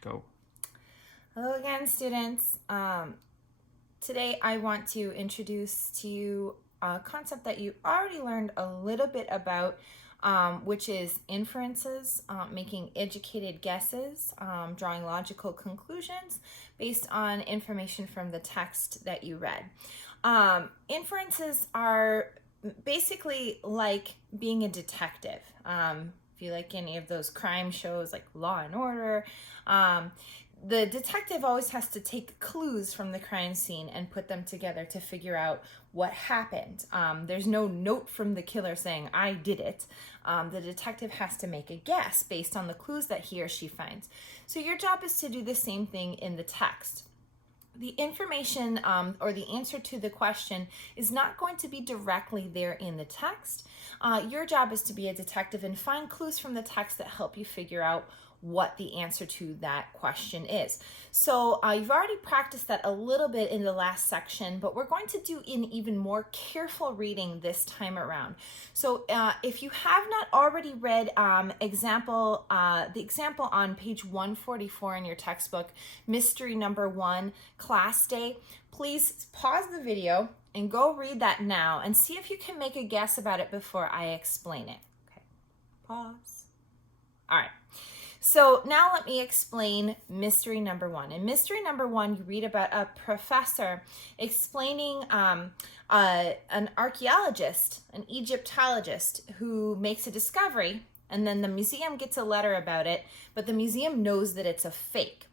Go. Hello again, students. Today I want to introduce to you a concept that you already learned a little bit about, which is inferences, making educated guesses, drawing logical conclusions based on information from the text that you read. Inferences are basically like being a detective. If you like any of those crime shows like Law and Order, the detective always has to take clues from the crime scene and put them together to figure out what happened. There's no note from the killer saying, I did it. The detective has to make a guess based on the clues that he or she finds. So your job is to do the same thing in the text. The information or the answer to the question is not going to be directly there in the text. Your job is to be a detective and find clues from the text that help you figure out what the answer to that question is. So you've already practiced that a little bit in the last section, but we're going to do an even more careful reading this time around. So if you have not already read the example on page 144 in your textbook, mystery number 1, class day, please pause the video and go read that now and see if you can make a guess about it before I explain it. Okay, pause. All right. So now let me explain mystery number 1. In mystery number 1, you read about a professor explaining an archaeologist, an Egyptologist, who makes a discovery, and then the museum gets a letter about it, but the museum knows that it's a fake.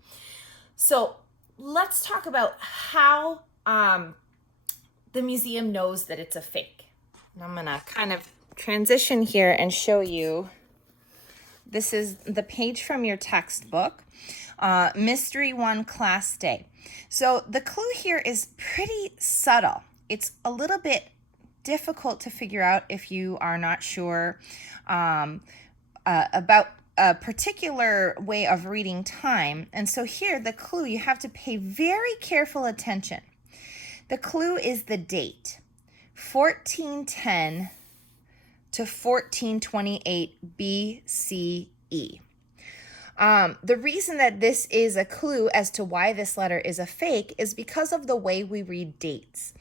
So let's talk about how the museum knows that it's a fake. And I'm going to kind of transition here and show you. This is the page from your textbook, Mystery 1 Class Day. So the clue here is pretty subtle. It's a little bit difficult to figure out if you are not sure about a particular way of reading time. And so here, the clue, you have to pay very careful attention. The clue is the date, 1410 to 1428 BCE. The reason that this is a clue as to why this letter is a fake is because of the way we read dates.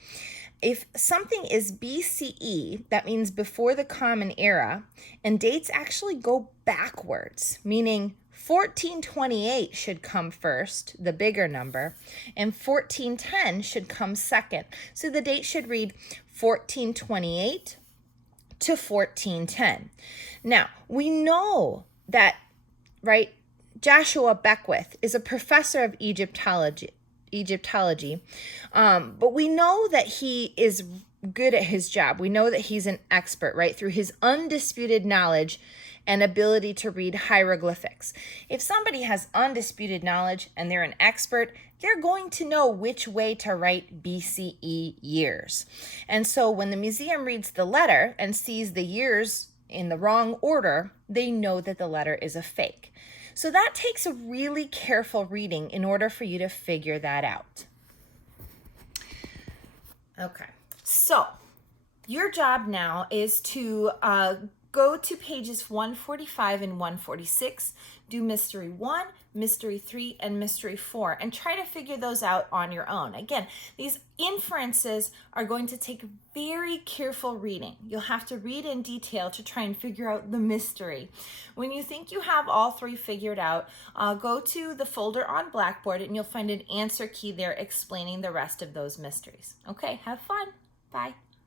If something is BCE, that means before the Common Era, and dates actually go backwards, meaning 1428 should come first, the bigger number, and 1410 should come second. So the date should read 1428 to 1410. Now, we know that, right, Joshua Beckwith is a professor of Egyptology, but we know that he is good at his job. We know that he's an expert, right, through his undisputed knowledge and ability to read hieroglyphics. If somebody has undisputed knowledge and they're an expert, they're going to know which way to write BCE years. And so when the museum reads the letter and sees the years in the wrong order, they know that the letter is a fake. So that takes a really careful reading in order for you to figure that out. Okay, so your job now is to go to pages 145 and 146, do mystery 1, mystery 3, and mystery 4, and try to figure those out on your own. Again, these inferences are going to take very careful reading. You'll have to read in detail to try and figure out the mystery. When you think you have all 3 figured out, go to the folder on Blackboard and you'll find an answer key there explaining the rest of those mysteries. Okay, have fun. Bye.